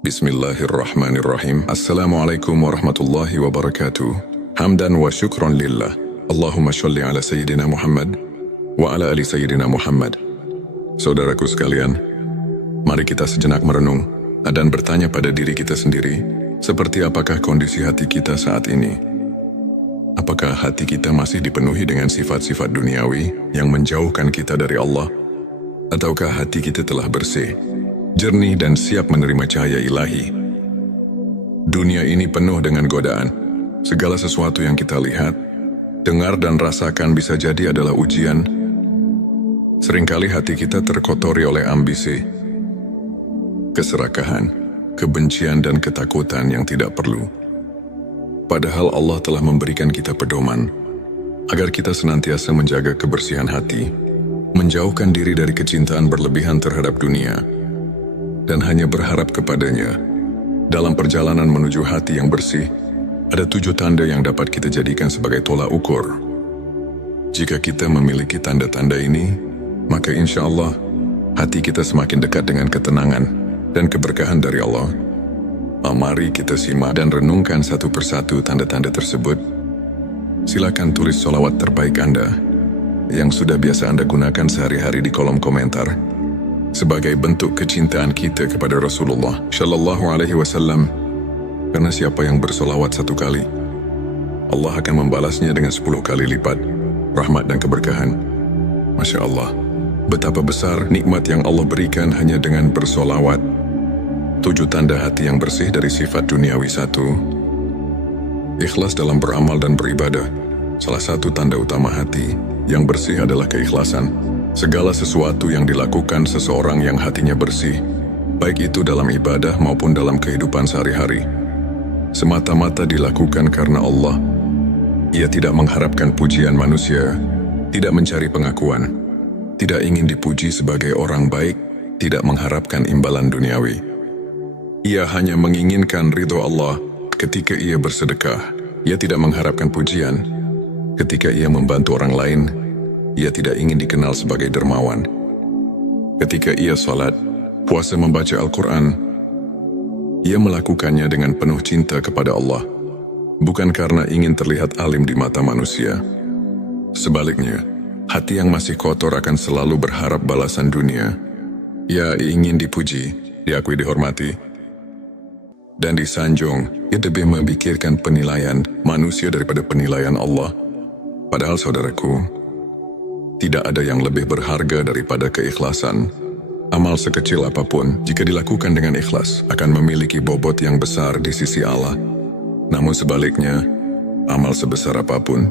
Bismillahirrahmanirrahim. Assalamualaikum warahmatullahi wabarakatuh. Hamdan wa syukran lillah. Allahumma sholli ala Sayyidina Muhammad wa ala ali Sayyidina Muhammad. Saudaraku sekalian, mari kita sejenak merenung dan bertanya pada diri kita sendiri, seperti apakah kondisi hati kita saat ini? Apakah hati kita masih dipenuhi dengan sifat-sifat duniawi yang menjauhkan kita dari Allah? Ataukah hati kita telah bersih, jernih dan siap menerima cahaya ilahi? Dunia ini penuh dengan godaan. Segala sesuatu yang kita lihat, dengar dan rasakan bisa jadi adalah ujian. Seringkali hati kita terkotori oleh ambisi, keserakahan, kebencian dan ketakutan yang tidak perlu. Padahal Allah telah memberikan kita pedoman agar kita senantiasa menjaga kebersihan hati, menjauhkan diri dari kecintaan berlebihan terhadap dunia, dan hanya berharap kepadanya. Dalam perjalanan menuju hati yang bersih, ada 7 tanda yang dapat kita jadikan sebagai tolak ukur. Jika kita memiliki tanda-tanda ini, maka insya Allah hati kita semakin dekat dengan ketenangan dan keberkahan dari Allah. Mari kita simak dan renungkan satu persatu tanda-tanda tersebut. Silakan tulis sholawat terbaik Anda yang sudah biasa Anda gunakan sehari-hari di kolom komentar sebagai bentuk kecintaan kita kepada Rasulullah Shallallahu Alaihi Wasallam. Karena siapa yang bersolawat 1 kali, Allah akan membalasnya dengan 10 kali lipat rahmat dan keberkahan. Masya Allah, betapa besar nikmat yang Allah berikan hanya dengan bersolawat. 7 tanda hati yang bersih dari sifat duniawi. 1. Ikhlas dalam beramal dan beribadah. Salah satu tanda utama hati yang bersih adalah keikhlasan. Segala sesuatu yang dilakukan seseorang yang hatinya bersih, baik itu dalam ibadah maupun dalam kehidupan sehari-hari, semata-mata dilakukan karena Allah. Ia tidak mengharapkan pujian manusia, tidak mencari pengakuan, tidak ingin dipuji sebagai orang baik, tidak mengharapkan imbalan duniawi. Ia hanya menginginkan ridho Allah ketika ia bersedekah. Ia tidak mengharapkan pujian. Ketika ia membantu orang lain, ia tidak ingin dikenal sebagai dermawan. Ketika ia salat, puasa, membaca Al-Quran, ia melakukannya dengan penuh cinta kepada Allah, bukan karena ingin terlihat alim di mata manusia. Sebaliknya, hati yang masih kotor akan selalu berharap balasan dunia. Ia ingin dipuji, diakui, dihormati, dan disanjung. Ia lebih memikirkan penilaian manusia daripada penilaian Allah. Padahal saudaraku, tidak ada yang lebih berharga daripada keikhlasan. Amal sekecil apapun, jika dilakukan dengan ikhlas, akan memiliki bobot yang besar di sisi Allah. Namun sebaliknya, amal sebesar apapun,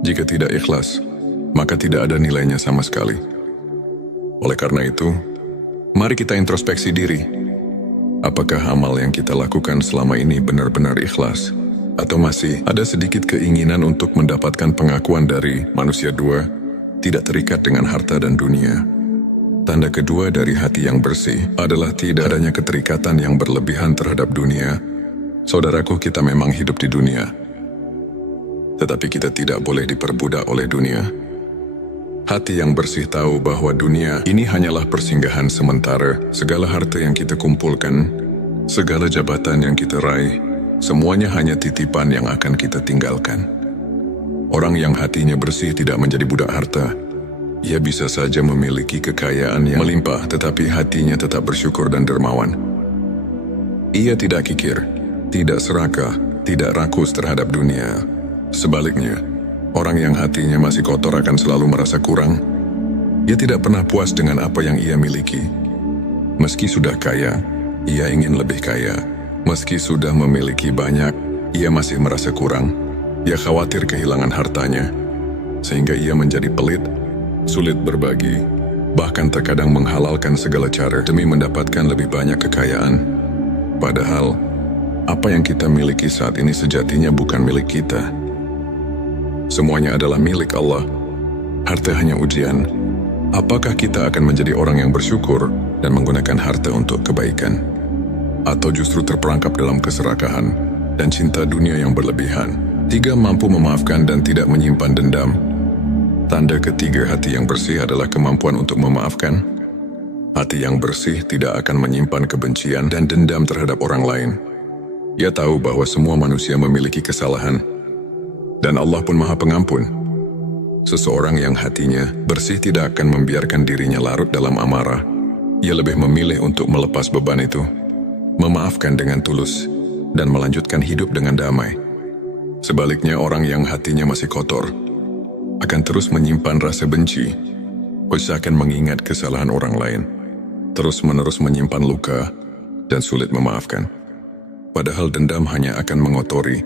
jika tidak ikhlas, maka tidak ada nilainya sama sekali. Oleh karena itu, mari kita introspeksi diri. Apakah amal yang kita lakukan selama ini benar-benar ikhlas? Atau masih ada sedikit keinginan untuk mendapatkan pengakuan dari manusia? 2. Tidak terikat dengan harta dan dunia. Tanda kedua dari hati yang bersih adalah tidak adanya keterikatan yang berlebihan terhadap dunia. Saudaraku, kita memang hidup di dunia, tetapi kita tidak boleh diperbudak oleh dunia. Hati yang bersih tahu bahwa dunia ini hanyalah persinggahan sementara. Segala harta yang kita kumpulkan, segala jabatan yang kita raih, semuanya hanya titipan yang akan kita tinggalkan. Orang yang hatinya bersih tidak menjadi budak harta. Ia bisa saja memiliki kekayaan yang melimpah, tetapi hatinya tetap bersyukur dan dermawan. Ia tidak kikir, tidak serakah, tidak rakus terhadap dunia. Sebaliknya, orang yang hatinya masih kotor akan selalu merasa kurang. Ia tidak pernah puas dengan apa yang ia miliki. Meski sudah kaya, ia ingin lebih kaya. Meski sudah memiliki banyak, ia masih merasa kurang. Ia khawatir kehilangan hartanya, sehingga ia menjadi pelit, sulit berbagi, bahkan terkadang menghalalkan segala cara demi mendapatkan lebih banyak kekayaan. Padahal, apa yang kita miliki saat ini sejatinya bukan milik kita. Semuanya adalah milik Allah. Harta hanya ujian. Apakah kita akan menjadi orang yang bersyukur dan menggunakan harta untuk kebaikan? Atau justru terperangkap dalam keserakahan dan cinta dunia yang berlebihan? 3. Mampu memaafkan dan tidak menyimpan dendam. Tanda ketiga hati yang bersih adalah kemampuan untuk memaafkan. Hati yang bersih tidak akan menyimpan kebencian dan dendam terhadap orang lain. Ia tahu bahwa semua manusia memiliki kesalahan, dan Allah pun Maha Pengampun. Seseorang yang hatinya bersih tidak akan membiarkan dirinya larut dalam amarah. Ia lebih memilih untuk melepas beban itu, memaafkan dengan tulus, dan melanjutkan hidup dengan damai. Sebaliknya, orang yang hatinya masih kotor akan terus menyimpan rasa benci, usahakan mengingat kesalahan orang lain, terus-menerus menyimpan luka, dan sulit memaafkan. Padahal dendam hanya akan mengotori.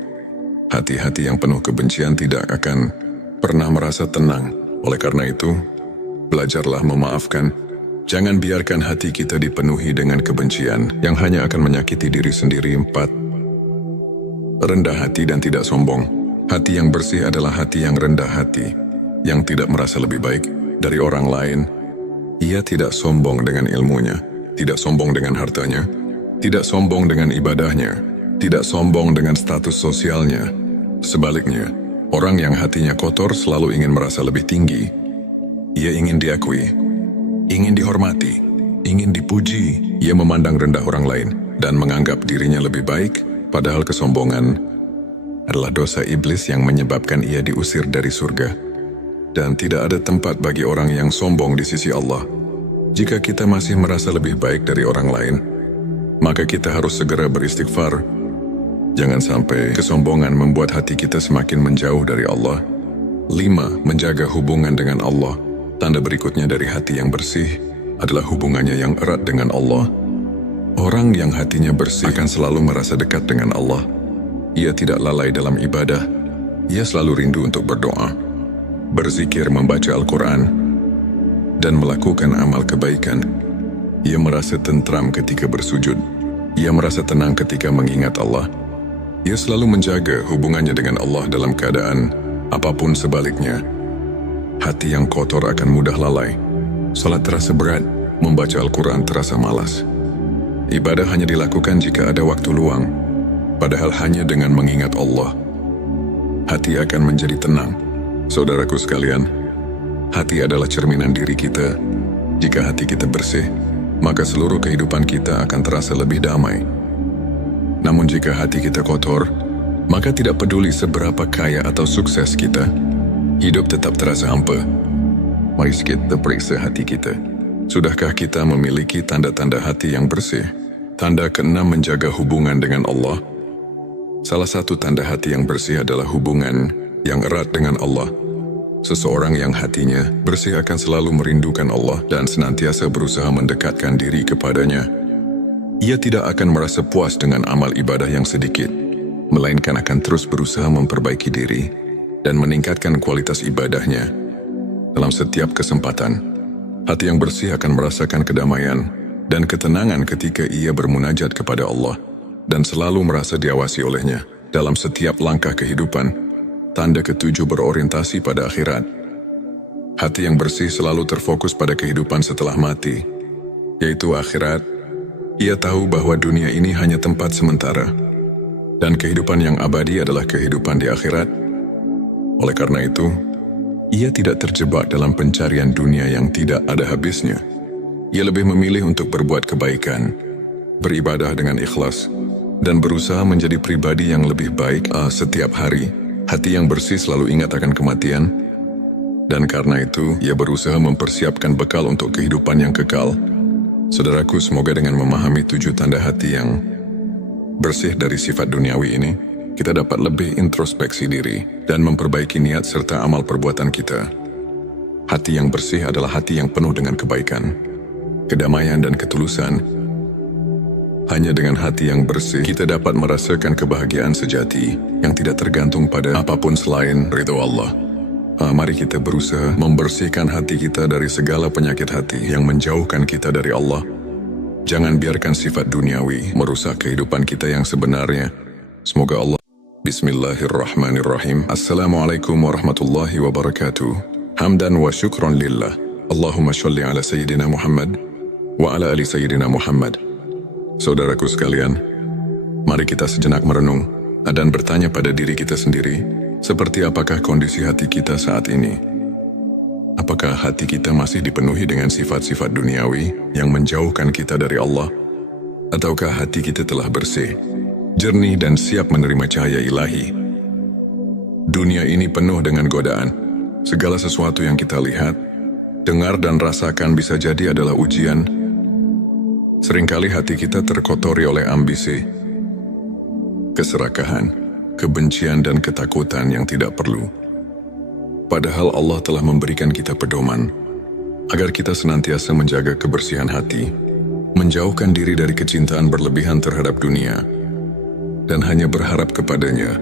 Hati-hati yang penuh kebencian tidak akan pernah merasa tenang. Oleh karena itu, belajarlah memaafkan. Jangan biarkan hati kita dipenuhi dengan kebencian yang hanya akan menyakiti diri sendiri. 4. Rendah hati dan tidak sombong. Hati yang bersih adalah hati yang rendah hati, yang tidak merasa lebih baik dari orang lain. Ia tidak sombong dengan ilmunya, tidak sombong dengan hartanya, tidak sombong dengan ibadahnya, tidak sombong dengan status sosialnya. Sebaliknya, orang yang hatinya kotor selalu ingin merasa lebih tinggi. Ia ingin diakui, ingin dihormati, ingin dipuji. Ia memandang rendah orang lain dan menganggap dirinya lebih baik, padahal kesombongan adalah dosa iblis yang menyebabkan ia diusir dari surga. Dan tidak ada tempat bagi orang yang sombong di sisi Allah. Jika kita masih merasa lebih baik dari orang lain, maka kita harus segera beristighfar. Jangan sampai kesombongan membuat hati kita semakin menjauh dari Allah. 5. Menjaga hubungan dengan Allah. Tanda berikutnya dari hati yang bersih adalah hubungannya yang erat dengan Allah. Orang yang hatinya bersih akan selalu merasa dekat dengan Allah. Ia tidak lalai dalam ibadah. Ia selalu rindu untuk berdoa, berzikir, membaca Al-Quran, dan melakukan amal kebaikan. Ia merasa tentram ketika bersujud. Ia merasa tenang ketika mengingat Allah. Ia selalu menjaga hubungannya dengan Allah dalam keadaan apapun. Sebaliknya, hati yang kotor akan mudah lalai. Salat terasa berat, membaca Al-Quran terasa malas. Ibadah hanya dilakukan jika ada waktu luang, padahal hanya dengan mengingat Allah, hati akan menjadi tenang. Saudaraku sekalian, hati adalah cerminan diri kita. Jika hati kita bersih, maka seluruh kehidupan kita akan terasa lebih damai. Namun jika hati kita kotor, maka tidak peduli seberapa kaya atau sukses kita, hidup tetap terasa hampa. Mari kita periksa hati kita. Sudahkah kita memiliki tanda-tanda hati yang bersih? Tanda ke-6, menjaga hubungan dengan Allah. Salah satu tanda hati yang bersih adalah hubungan yang erat dengan Allah. Seseorang yang hatinya bersih akan selalu merindukan Allah dan senantiasa berusaha mendekatkan diri kepadanya. Ia tidak akan merasa puas dengan amal ibadah yang sedikit, melainkan akan terus berusaha memperbaiki diri dan meningkatkan kualitas ibadahnya. Dalam setiap kesempatan, hati yang bersih akan merasakan kedamaian dan ketenangan ketika ia bermunajat kepada Allah dan selalu merasa diawasi olehnya dalam setiap langkah kehidupan. Tanda ke-7, berorientasi pada akhirat. Hati yang bersih selalu terfokus pada kehidupan setelah mati, yaitu akhirat. Ia tahu bahwa dunia ini hanya tempat sementara, dan kehidupan yang abadi adalah kehidupan di akhirat. Oleh karena itu, ia tidak terjebak dalam pencarian dunia yang tidak ada habisnya. Ia lebih memilih untuk berbuat kebaikan, beribadah dengan ikhlas, dan berusaha menjadi pribadi yang lebih baik setiap hari. Hati yang bersih selalu ingat akan kematian, dan karena itu ia berusaha mempersiapkan bekal untuk kehidupan yang kekal. Saudaraku, semoga dengan memahami 7 tanda hati yang bersih dari sifat duniawi ini, kita dapat lebih introspeksi diri dan memperbaiki niat serta amal perbuatan kita. Hati yang bersih adalah hati yang penuh dengan kebaikan, kedamaian, dan ketulusan. Hanya dengan hati yang bersih, kita dapat merasakan kebahagiaan sejati yang tidak tergantung pada apapun selain ridho Allah. Mari kita berusaha membersihkan hati kita dari segala penyakit hati yang menjauhkan kita dari Allah. Jangan biarkan sifat duniawi merusak kehidupan kita yang sebenarnya. Semoga Allah. Bismillahirrahmanirrahim. Assalamualaikum warahmatullahi wabarakatuh. Hamdan wa syukron lillah. Allahumma sholli ala Sayyidina Muhammad wa ala ali Sayyidina Muhammad. Saudaraku sekalian, mari kita sejenak merenung dan bertanya pada diri kita sendiri, seperti apakah kondisi hati kita saat ini? Apakah hati kita masih dipenuhi dengan sifat-sifat duniawi yang menjauhkan kita dari Allah? Ataukah hati kita telah bersih, jernih dan siap menerima cahaya ilahi? Dunia ini penuh dengan godaan. Segala sesuatu yang kita lihat, dengar dan rasakan bisa jadi adalah ujian. Seringkali hati kita terkotori oleh ambisi, keserakahan, kebencian dan ketakutan yang tidak perlu. Padahal Allah telah memberikan kita pedoman agar kita senantiasa menjaga kebersihan hati, menjauhkan diri dari kecintaan berlebihan terhadap dunia, dan hanya berharap kepadanya.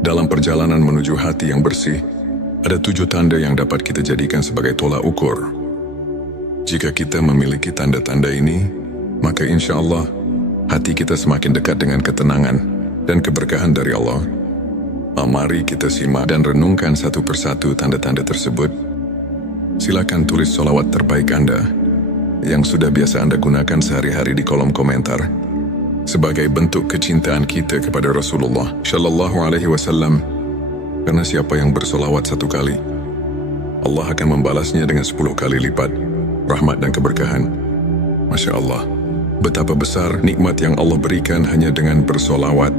Dalam perjalanan menuju hati yang bersih, ada 7 tanda yang dapat kita jadikan sebagai tolak ukur. Jika kita memiliki tanda-tanda ini, maka insya Allah hati kita semakin dekat dengan ketenangan dan keberkahan dari Allah. Mari kita simak dan renungkan satu persatu tanda-tanda tersebut. Silakan tulis sholawat terbaik Anda yang sudah biasa Anda gunakan sehari-hari di kolom komentar sebagai bentuk kecintaan kita kepada Rasulullah Shallallahu Alaihi Wasallam. Karena siapa yang bersolawat 1 kali, Allah akan membalasnya dengan 10 kali lipat rahmat dan keberkahan. Masya Allah, betapa besar nikmat yang Allah berikan hanya dengan bersolawat.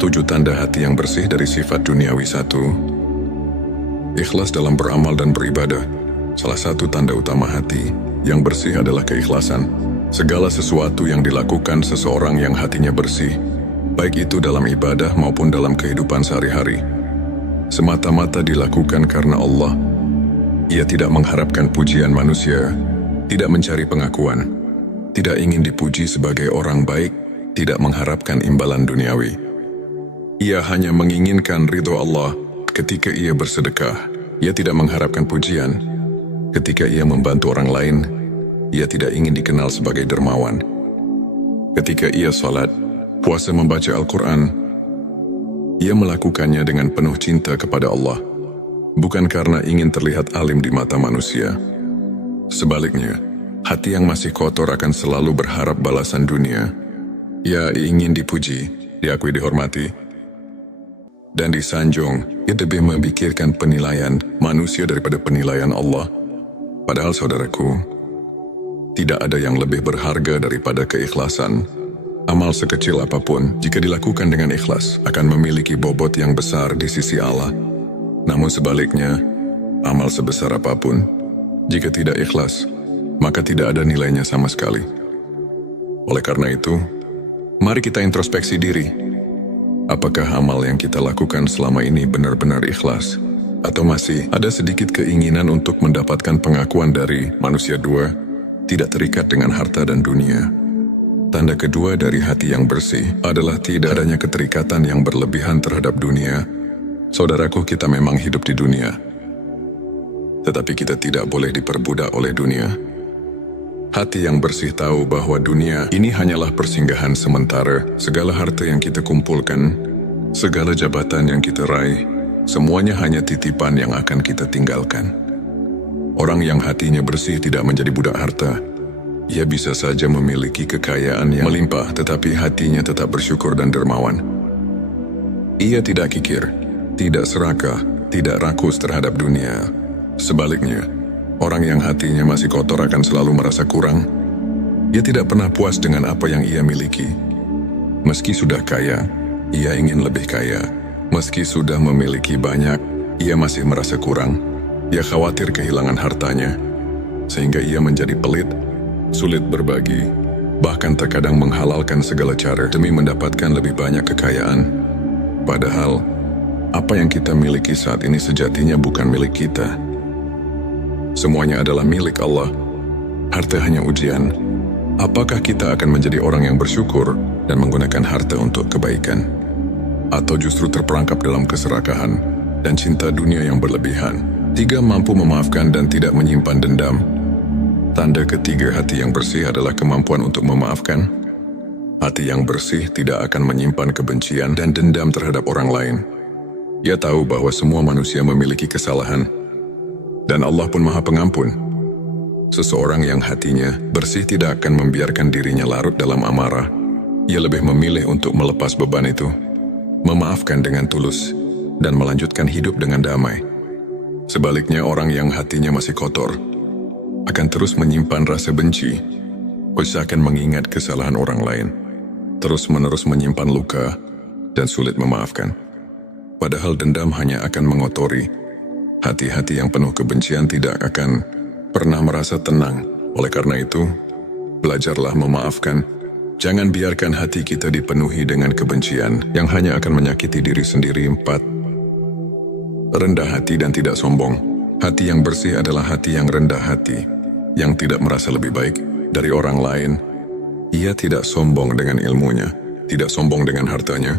7 tanda hati yang bersih dari sifat duniawi. 1. Ikhlas dalam beramal dan beribadah. Salah satu tanda utama hati yang bersih adalah keikhlasan. Segala sesuatu yang dilakukan seseorang yang hatinya bersih, baik itu dalam ibadah maupun dalam kehidupan sehari-hari, semata-mata dilakukan karena Allah. Ia tidak mengharapkan pujian manusia, tidak mencari pengakuan, tidak ingin dipuji sebagai orang baik, tidak mengharapkan imbalan duniawi. Ia hanya menginginkan ridho Allah. Ketika ia bersedekah, ia tidak mengharapkan pujian. Ketika ia membantu orang lain, ia tidak ingin dikenal sebagai dermawan. Ketika ia salat, puasa, membaca Al-Quran, ia melakukannya dengan penuh cinta kepada Allah, bukan karena ingin terlihat alim di mata manusia. Sebaliknya, hati yang masih kotor akan selalu berharap balasan dunia. Ia ingin dipuji, diakui, dihormati, dan disanjung. Ia lebih memikirkan penilaian manusia daripada penilaian Allah. Padahal saudaraku, tidak ada yang lebih berharga daripada keikhlasan. Amal sekecil apapun, jika dilakukan dengan ikhlas, akan memiliki bobot yang besar di sisi Allah. Namun sebaliknya, amal sebesar apapun, jika tidak ikhlas, maka tidak ada nilainya sama sekali. Oleh karena itu, mari kita introspeksi diri. Apakah amal yang kita lakukan selama ini benar-benar ikhlas? Atau masih ada sedikit keinginan untuk mendapatkan pengakuan dari manusia? 2. Tidak terikat dengan harta dan dunia. Tanda kedua dari hati yang bersih adalah tidak adanya keterikatan yang berlebihan terhadap dunia. Saudaraku, kita memang hidup di dunia, tetapi kita tidak boleh diperbudak oleh dunia. Hati yang bersih tahu bahwa dunia ini hanyalah persinggahan sementara. Segala harta yang kita kumpulkan, segala jabatan yang kita raih, semuanya hanya titipan yang akan kita tinggalkan. Orang yang hatinya bersih tidak menjadi budak harta. Ia bisa saja memiliki kekayaan yang melimpah, tetapi hatinya tetap bersyukur dan dermawan. Ia tidak kikir, tidak serakah, tidak rakus terhadap dunia. Sebaliknya, orang yang hatinya masih kotor akan selalu merasa kurang. Ia tidak pernah puas dengan apa yang ia miliki. Meski sudah kaya, ia ingin lebih kaya. Meski sudah memiliki banyak, ia masih merasa kurang. Ia khawatir kehilangan hartanya, sehingga ia menjadi pelit, sulit berbagi, bahkan terkadang menghalalkan segala cara demi mendapatkan lebih banyak kekayaan. Padahal, apa yang kita miliki saat ini sejatinya bukan milik kita. Semuanya adalah milik Allah. Harta hanya ujian. Apakah kita akan menjadi orang yang bersyukur dan menggunakan harta untuk kebaikan? Atau justru terperangkap dalam keserakahan dan cinta dunia yang berlebihan? 3. Mampu memaafkan dan tidak menyimpan dendam. Tanda ketiga hati yang bersih adalah kemampuan untuk memaafkan. Hati yang bersih tidak akan menyimpan kebencian dan dendam terhadap orang lain. Ia tahu bahwa semua manusia memiliki kesalahan, dan Allah pun Maha Pengampun. Seseorang yang hatinya bersih tidak akan membiarkan dirinya larut dalam amarah. Ia lebih memilih untuk melepas beban itu, memaafkan dengan tulus, dan melanjutkan hidup dengan damai. Sebaliknya, orang yang hatinya masih kotor akan terus menyimpan rasa benci, usahakan mengingat kesalahan orang lain, terus-menerus menyimpan luka, dan sulit memaafkan. Padahal dendam hanya akan mengotori. Hati-hati yang penuh kebencian tidak akan pernah merasa tenang. Oleh karena itu, belajarlah memaafkan. Jangan biarkan hati kita dipenuhi dengan kebencian yang hanya akan menyakiti diri sendiri. 4. Rendah hati dan tidak sombong. Hati yang bersih adalah hati yang rendah hati, yang tidak merasa lebih baik dari orang lain. Ia tidak sombong dengan ilmunya, tidak sombong dengan hartanya,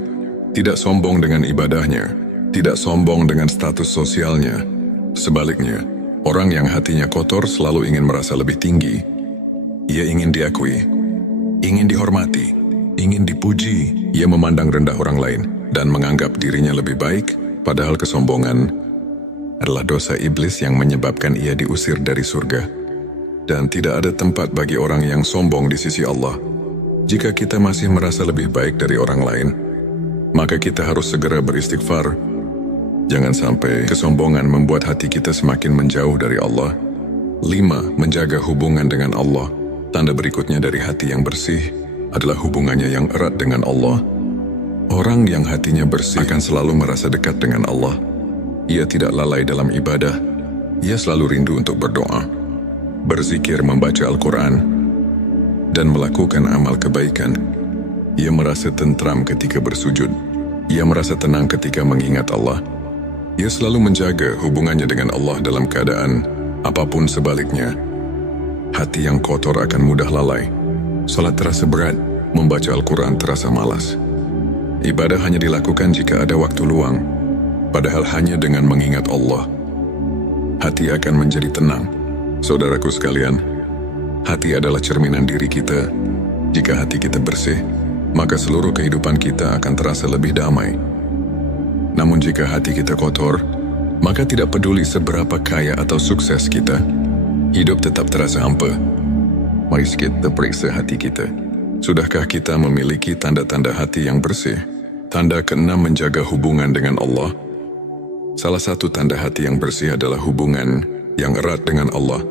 tidak sombong dengan ibadahnya, tidak sombong dengan status sosialnya. Sebaliknya, orang yang hatinya kotor selalu ingin merasa lebih tinggi. Ia ingin diakui, ingin dihormati, ingin dipuji. Ia memandang rendah orang lain dan menganggap dirinya lebih baik, padahal kesombongan adalah dosa iblis yang menyebabkan ia diusir dari surga. Dan tidak ada tempat bagi orang yang sombong di sisi Allah. Jika kita masih merasa lebih baik dari orang lain, maka kita harus segera beristighfar. Jangan sampai kesombongan membuat hati kita semakin menjauh dari Allah. 5. Menjaga hubungan dengan Allah. Tanda berikutnya dari hati yang bersih adalah hubungannya yang erat dengan Allah. Orang yang hatinya bersih akan selalu merasa dekat dengan Allah. Ia tidak lalai dalam ibadah. Ia selalu rindu untuk berdoa, berzikir, membaca Al-Quran, dan melakukan amal kebaikan. Ia merasa tentram ketika bersujud. Ia merasa tenang ketika mengingat Allah. Ia selalu menjaga hubungannya dengan Allah dalam keadaan apapun. Sebaliknya, hati yang kotor akan mudah lalai. Salat terasa berat, membaca Al-Quran terasa malas. Ibadah hanya dilakukan jika ada waktu luang. Padahal hanya dengan mengingat Allah, hati akan menjadi tenang. Saudaraku sekalian, hati adalah cerminan diri kita. Jika hati kita bersih, maka seluruh kehidupan kita akan terasa lebih damai. Namun jika hati kita kotor, maka tidak peduli seberapa kaya atau sukses kita, hidup tetap terasa hampa. Mari kita periksa hati kita. Sudahkah kita memiliki tanda-tanda hati yang bersih? Tanda ke-6, menjaga hubungan dengan Allah. Salah satu tanda hati yang bersih adalah hubungan yang erat dengan Allah.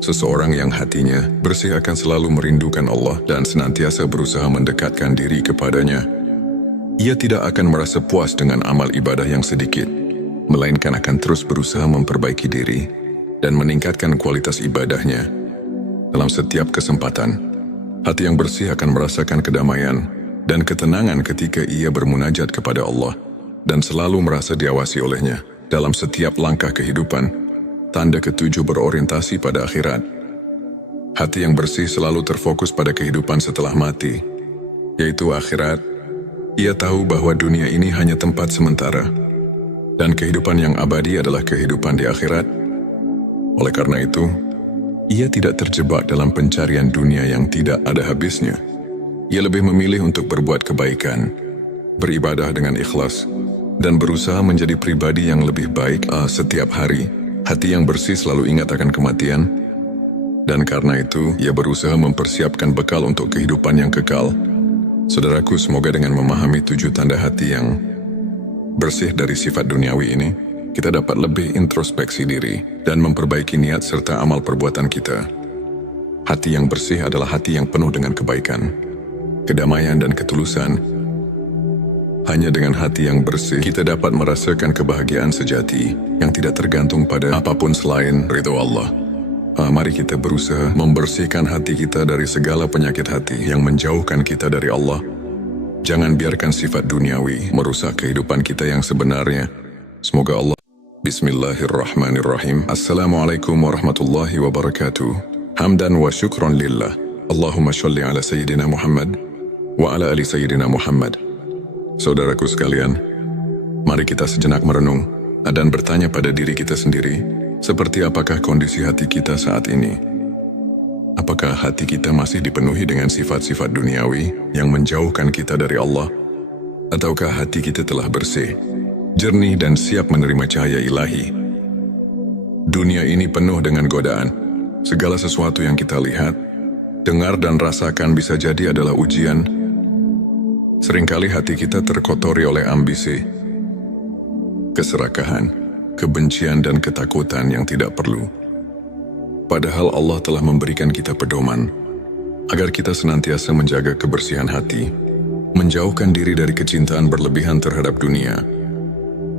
Seseorang yang hatinya bersih akan selalu merindukan Allah dan senantiasa berusaha mendekatkan diri kepadanya. Ia tidak akan merasa puas dengan amal ibadah yang sedikit, melainkan akan terus berusaha memperbaiki diri dan meningkatkan kualitas ibadahnya. Dalam setiap kesempatan, hati yang bersih akan merasakan kedamaian dan ketenangan ketika ia bermunajat kepada Allah dan selalu merasa diawasi olehnya dalam setiap langkah kehidupan. Tanda ke-7, berorientasi pada akhirat. Hati yang bersih selalu terfokus pada kehidupan setelah mati, yaitu akhirat. Ia tahu bahwa dunia ini hanya tempat sementara, dan kehidupan yang abadi adalah kehidupan di akhirat. Oleh karena itu, ia tidak terjebak dalam pencarian dunia yang tidak ada habisnya. Ia lebih memilih untuk berbuat kebaikan, beribadah dengan ikhlas, dan berusaha menjadi pribadi yang lebih baik setiap hari. Hati yang bersih selalu ingat akan kematian, dan karena itu ia berusaha mempersiapkan bekal untuk kehidupan yang kekal. Saudaraku, semoga dengan memahami 7 tanda hati yang bersih dari sifat duniawi ini, kita dapat lebih introspeksi diri dan memperbaiki niat serta amal perbuatan kita. Hati yang bersih adalah hati yang penuh dengan kebaikan, kedamaian, dan ketulusan. Hanya dengan hati yang bersih, kita dapat merasakan kebahagiaan sejati yang tidak tergantung pada apapun selain ridho Allah. Mari kita berusaha membersihkan hati kita dari segala penyakit hati yang menjauhkan kita dari Allah. Jangan biarkan sifat duniawi merusak kehidupan kita yang sebenarnya. Semoga Allah. Bismillahirrahmanirrahim. Assalamualaikum warahmatullahi wabarakatuh. Hamdan wa syukron lillah. Allahumma sholli ala Sayyidina Muhammad wa ala ali Sayyidina Muhammad. Saudaraku sekalian, mari kita sejenak merenung dan bertanya pada diri kita sendiri, seperti apakah kondisi hati kita saat ini? Apakah hati kita masih dipenuhi dengan sifat-sifat duniawi yang menjauhkan kita dari Allah? Ataukah hati kita telah bersih, jernih, dan siap menerima cahaya ilahi? Dunia ini penuh dengan godaan. Segala sesuatu yang kita lihat, dengar, dan rasakan bisa jadi adalah ujian. Seringkali hati kita terkotori oleh ambisi, keserakahan, kebencian dan ketakutan yang tidak perlu. Padahal Allah telah memberikan kita pedoman agar kita senantiasa menjaga kebersihan hati, menjauhkan diri dari kecintaan berlebihan terhadap dunia,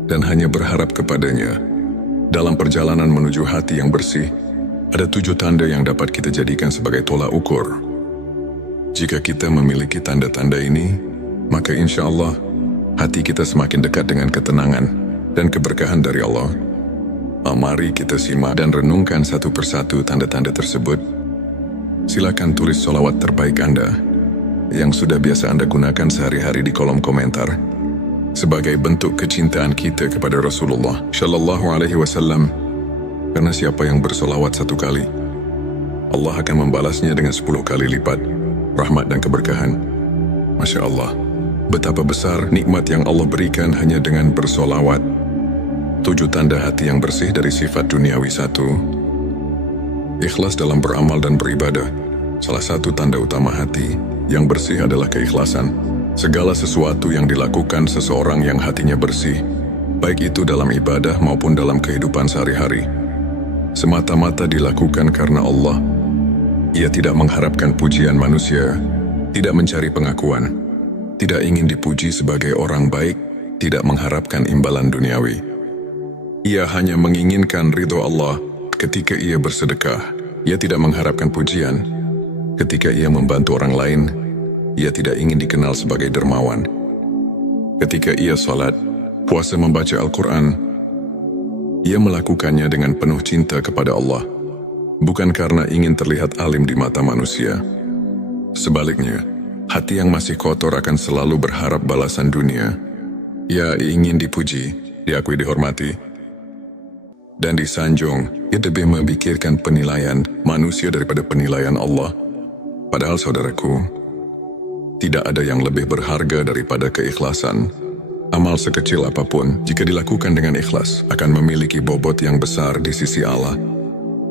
dan hanya berharap kepadanya. Dalam perjalanan menuju hati yang bersih, ada 7 tanda yang dapat kita jadikan sebagai tolak ukur. Jika kita memiliki tanda-tanda ini, maka insya Allah hati kita semakin dekat dengan ketenangan dan keberkahan dari Allah. Mari kita simak dan renungkan satu persatu tanda-tanda tersebut. Silakan tulis sholawat terbaik Anda yang sudah biasa Anda gunakan sehari-hari di kolom komentar sebagai bentuk kecintaan kita kepada Rasulullah Shallallahu Alaihi Wasallam. Karena siapa yang bersolawat 1 kali, Allah akan membalasnya dengan 10 kali lipat rahmat dan keberkahan. Masya Allah, betapa besar nikmat yang Allah berikan hanya dengan bersolawat. 7 tanda hati yang bersih dari sifat duniawi. 1. Ikhlas dalam beramal dan beribadah. Salah satu tanda utama hati yang bersih adalah keikhlasan. Segala sesuatu yang dilakukan seseorang yang hatinya bersih, baik itu dalam ibadah maupun dalam kehidupan sehari-hari, semata-mata dilakukan karena Allah. Ia tidak mengharapkan pujian manusia, tidak mencari pengakuan, tidak ingin dipuji sebagai orang baik, tidak mengharapkan imbalan duniawi. Ia hanya menginginkan ridho Allah ketika ia bersedekah. Ia tidak mengharapkan pujian. Ketika ia membantu orang lain, ia tidak ingin dikenal sebagai dermawan. Ketika ia salat, puasa, membaca Al-Quran, ia melakukannya dengan penuh cinta kepada Allah, bukan karena ingin terlihat alim di mata manusia. Sebaliknya, hati yang masih kotor akan selalu berharap balasan dunia. Ia ingin dipuji, diakui, dihormati, dan disanjung. Ia lebih memikirkan penilaian manusia daripada penilaian Allah. Padahal saudaraku, tidak ada yang lebih berharga daripada keikhlasan. Amal sekecil apapun, jika dilakukan dengan ikhlas, akan memiliki bobot yang besar di sisi Allah.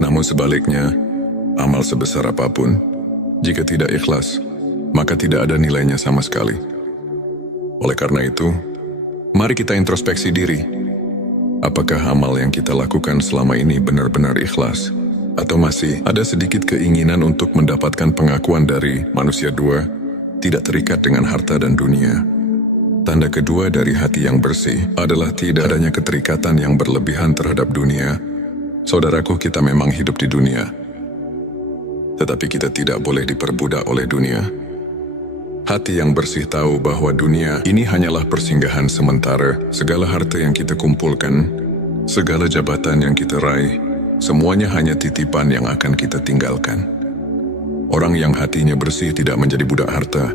Namun sebaliknya, amal sebesar apapun, jika tidak ikhlas, maka tidak ada nilainya sama sekali. Oleh karena itu, mari kita introspeksi diri. Apakah amal yang kita lakukan selama ini benar-benar ikhlas? Atau masih ada sedikit keinginan untuk mendapatkan pengakuan dari manusia? 2. Tidak terikat dengan harta dan dunia. Tanda kedua dari hati yang bersih adalah tidak adanya keterikatan yang berlebihan terhadap dunia. Saudaraku, kita memang hidup di dunia, tetapi kita tidak boleh diperbudak oleh dunia. Hati yang bersih tahu bahwa dunia ini hanyalah persinggahan sementara. Segala harta yang kita kumpulkan, segala jabatan yang kita raih, semuanya hanya titipan yang akan kita tinggalkan. Orang yang hatinya bersih tidak menjadi budak harta.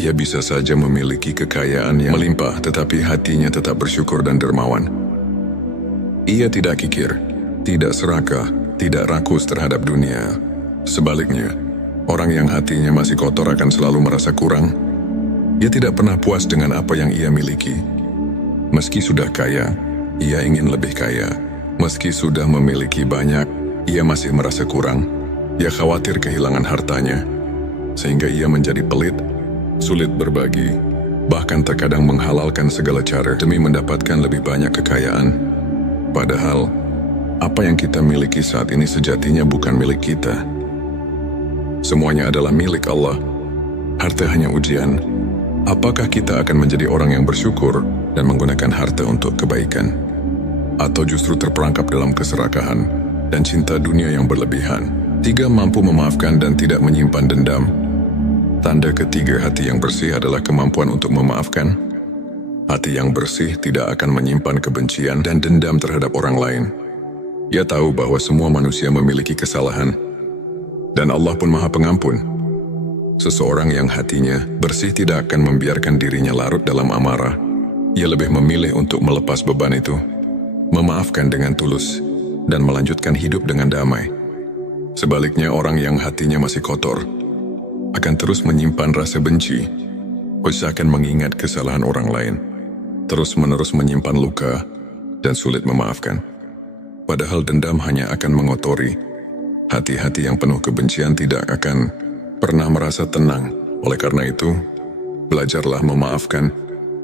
Ia bisa saja memiliki kekayaan yang melimpah, tetapi hatinya tetap bersyukur dan dermawan. Ia tidak kikir, tidak serakah, tidak rakus terhadap dunia. Sebaliknya, orang yang hatinya masih kotor akan selalu merasa kurang. Ia tidak pernah puas dengan apa yang ia miliki. Meski sudah kaya, ia ingin lebih kaya. Meski sudah memiliki banyak, ia masih merasa kurang. Ia khawatir kehilangan hartanya, sehingga ia menjadi pelit, sulit berbagi, bahkan terkadang menghalalkan segala cara demi mendapatkan lebih banyak kekayaan. Padahal, apa yang kita miliki saat ini sejatinya bukan milik kita. Semuanya adalah milik Allah. Harta hanya ujian. Apakah kita akan menjadi orang yang bersyukur dan menggunakan harta untuk kebaikan? Atau justru terperangkap dalam keserakahan dan cinta dunia yang berlebihan? 3. Mampu memaafkan dan tidak menyimpan dendam. Tanda ketiga hati yang bersih adalah kemampuan untuk memaafkan. Hati yang bersih tidak akan menyimpan kebencian dan dendam terhadap orang lain. Ia tahu bahwa semua manusia memiliki kesalahan, dan Allah pun Maha Pengampun. Seseorang yang hatinya bersih tidak akan membiarkan dirinya larut dalam amarah. Ia lebih memilih untuk melepas beban itu, memaafkan dengan tulus, dan melanjutkan hidup dengan damai. Sebaliknya, orang yang hatinya masih kotor akan terus menyimpan rasa benci, usahakan mengingat kesalahan orang lain, terus-menerus menyimpan luka, dan sulit memaafkan. Padahal dendam hanya akan mengotori. Hati-hati yang penuh kebencian tidak akan pernah merasa tenang. Oleh karena itu, belajarlah memaafkan.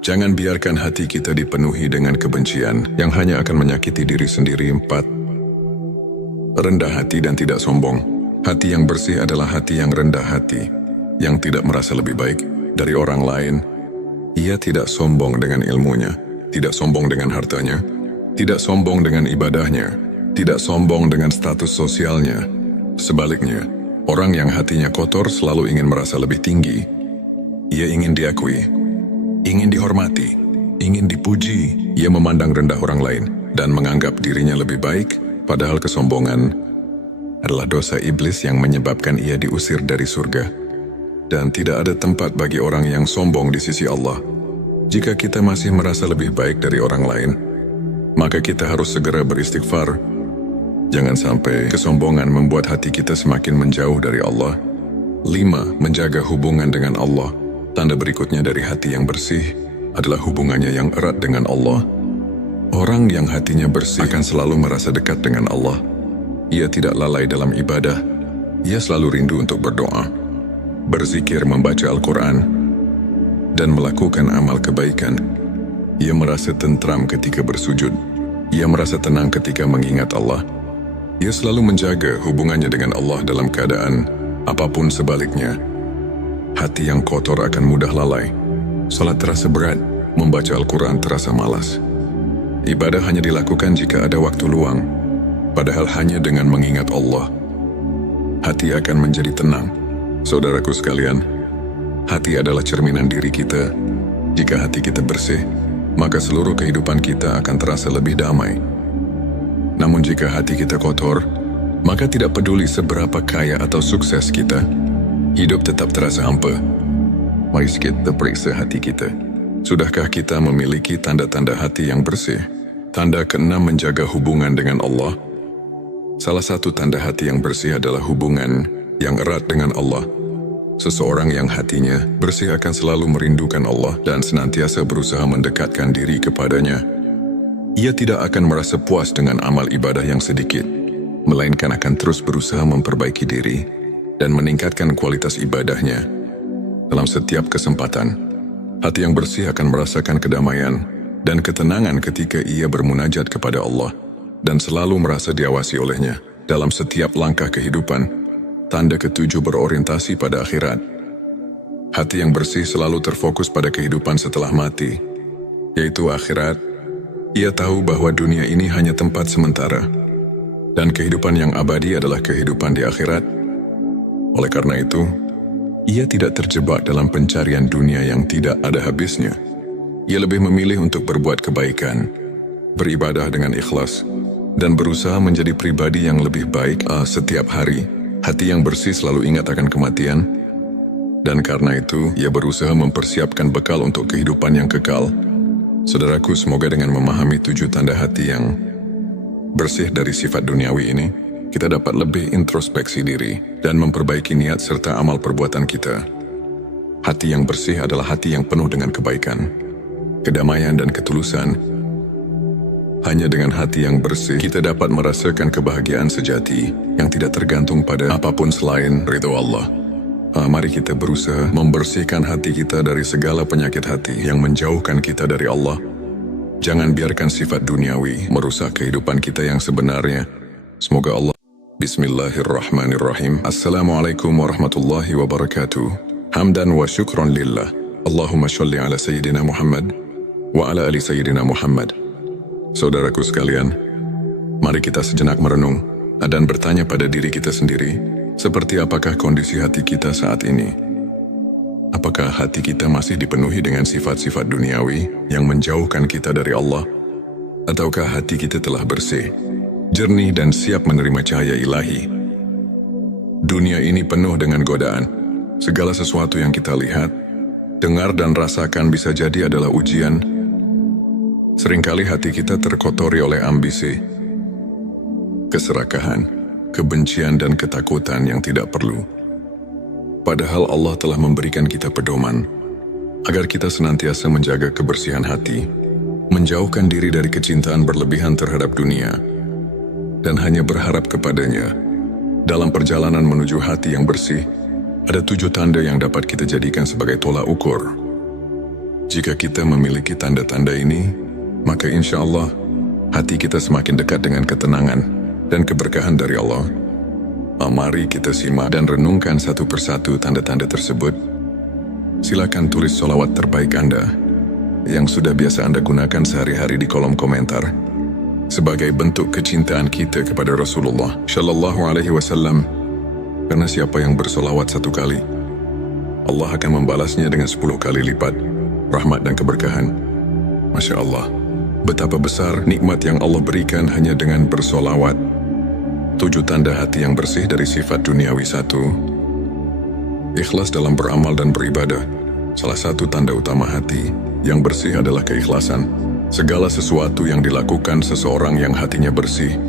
Jangan biarkan hati kita dipenuhi dengan kebencian yang hanya akan menyakiti diri sendiri. 4. Rendah hati dan tidak sombong. Hati yang bersih adalah hati yang rendah hati, yang tidak merasa lebih baik dari orang lain. Ia tidak sombong dengan ilmunya, tidak sombong dengan hartanya, tidak sombong dengan ibadahnya, tidak sombong dengan status sosialnya. Sebaliknya, orang yang hatinya kotor selalu ingin merasa lebih tinggi. Ia ingin diakui, ingin dihormati, ingin dipuji. Ia memandang rendah orang lain dan menganggap dirinya lebih baik, padahal kesombongan adalah dosa iblis yang menyebabkan ia diusir dari surga. Dan tidak ada tempat bagi orang yang sombong di sisi Allah. Jika kita masih merasa lebih baik dari orang lain, maka kita harus segera beristighfar. Jangan sampai kesombongan membuat hati kita semakin menjauh dari Allah. 5. Menjaga hubungan dengan Allah. Tanda berikutnya dari hati yang bersih adalah hubungannya yang erat dengan Allah. Orang yang hatinya bersih akan selalu merasa dekat dengan Allah. Ia tidak lalai dalam ibadah. Ia selalu rindu untuk berdoa, berzikir, membaca Al-Quran, dan melakukan amal kebaikan. Ia merasa tentram ketika bersujud. Ia merasa tenang ketika mengingat Allah. Ia selalu menjaga hubungannya dengan Allah dalam keadaan apapun sebaliknya. Hati yang kotor akan mudah lalai. Salat terasa berat, membaca Al-Quran terasa malas. Ibadah hanya dilakukan jika ada waktu luang, padahal hanya dengan mengingat Allah, hati akan menjadi tenang. Saudaraku sekalian, hati adalah cerminan diri kita. Jika hati kita bersih, maka seluruh kehidupan kita akan terasa lebih damai. Namun jika hati kita kotor, maka tidak peduli seberapa kaya atau sukses kita, hidup tetap terasa hampa. Mari kita periksa hati kita. Sudahkah kita memiliki tanda-tanda hati yang bersih? Tanda ke-6, menjaga hubungan dengan Allah. Salah satu tanda hati yang bersih adalah hubungan yang erat dengan Allah. Seseorang yang hatinya bersih akan selalu merindukan Allah dan senantiasa berusaha mendekatkan diri kepadanya. Ia tidak akan merasa puas dengan amal ibadah yang sedikit, melainkan akan terus berusaha memperbaiki diri dan meningkatkan kualitas ibadahnya. Dalam setiap kesempatan, hati yang bersih akan merasakan kedamaian dan ketenangan ketika ia bermunajat kepada Allah dan selalu merasa diawasi olehnya dalam setiap langkah kehidupan. Tanda ke-7, berorientasi pada akhirat. Hati yang bersih selalu terfokus pada kehidupan setelah mati, yaitu akhirat. Ia tahu bahwa dunia ini hanya tempat sementara, dan kehidupan yang abadi adalah kehidupan di akhirat. Oleh karena itu, ia tidak terjebak dalam pencarian dunia yang tidak ada habisnya. Ia lebih memilih untuk berbuat kebaikan, beribadah dengan ikhlas, dan berusaha menjadi pribadi yang lebih baik setiap hari. Hati yang bersih selalu ingat akan kematian, dan karena itu ia berusaha mempersiapkan bekal untuk kehidupan yang kekal. Saudaraku, semoga dengan memahami 7 tanda hati yang bersih dari sifat duniawi ini, kita dapat lebih introspeksi diri dan memperbaiki niat serta amal perbuatan kita. Hati yang bersih adalah hati yang penuh dengan kebaikan, kedamaian, dan ketulusan. Hanya dengan hati yang bersih, kita dapat merasakan kebahagiaan sejati yang tidak tergantung pada apapun selain ridho Allah. Mari kita berusaha membersihkan hati kita dari segala penyakit hati yang menjauhkan kita dari Allah. Jangan biarkan sifat duniawi merusak kehidupan kita yang sebenarnya. Semoga Allah. Bismillahirrahmanirrahim. Assalamualaikum warahmatullahi wabarakatuh. Hamdan wa syukron lillah. Allahumma sholli ala Sayyidina Muhammad wa ala ali Sayyidina Muhammad. Saudaraku sekalian, mari kita sejenak merenung dan bertanya pada diri kita sendiri, seperti apakah kondisi hati kita saat ini? Apakah hati kita masih dipenuhi dengan sifat-sifat duniawi yang menjauhkan kita dari Allah? Ataukah hati kita telah bersih, jernih, dan siap menerima cahaya ilahi? Dunia ini penuh dengan godaan. Segala sesuatu yang kita lihat, dengar, dan rasakan bisa jadi adalah ujian. Seringkali hati kita terkotori oleh ambisi, keserakahan, kebencian, dan ketakutan yang tidak perlu. Padahal Allah telah memberikan kita pedoman agar kita senantiasa menjaga kebersihan hati, menjauhkan diri dari kecintaan berlebihan terhadap dunia, dan hanya berharap kepadanya. Dalam perjalanan menuju hati yang bersih, ada 7 tanda yang dapat kita jadikan sebagai tolak ukur. Jika kita memiliki tanda-tanda ini, maka insya Allah hati kita semakin dekat dengan ketenangan dan keberkahan dari Allah. Mari kita simak dan renungkan satu persatu tanda-tanda tersebut. Silakan tulis sholawat terbaik Anda yang sudah biasa Anda gunakan sehari-hari di kolom komentar sebagai bentuk kecintaan kita kepada Rasulullah Shallallahu Alaihi Wasallam. Karena siapa yang bersolawat 1 kali, Allah akan membalasnya dengan 10 kali lipat rahmat dan keberkahan. Masya Allah, betapa besar nikmat yang Allah berikan hanya dengan bersolawat. 7 tanda hati yang bersih dari sifat duniawi. 1. Ikhlas dalam beramal dan beribadah. Salah satu tanda utama hati yang bersih adalah keikhlasan. Segala sesuatu yang dilakukan seseorang yang hatinya bersih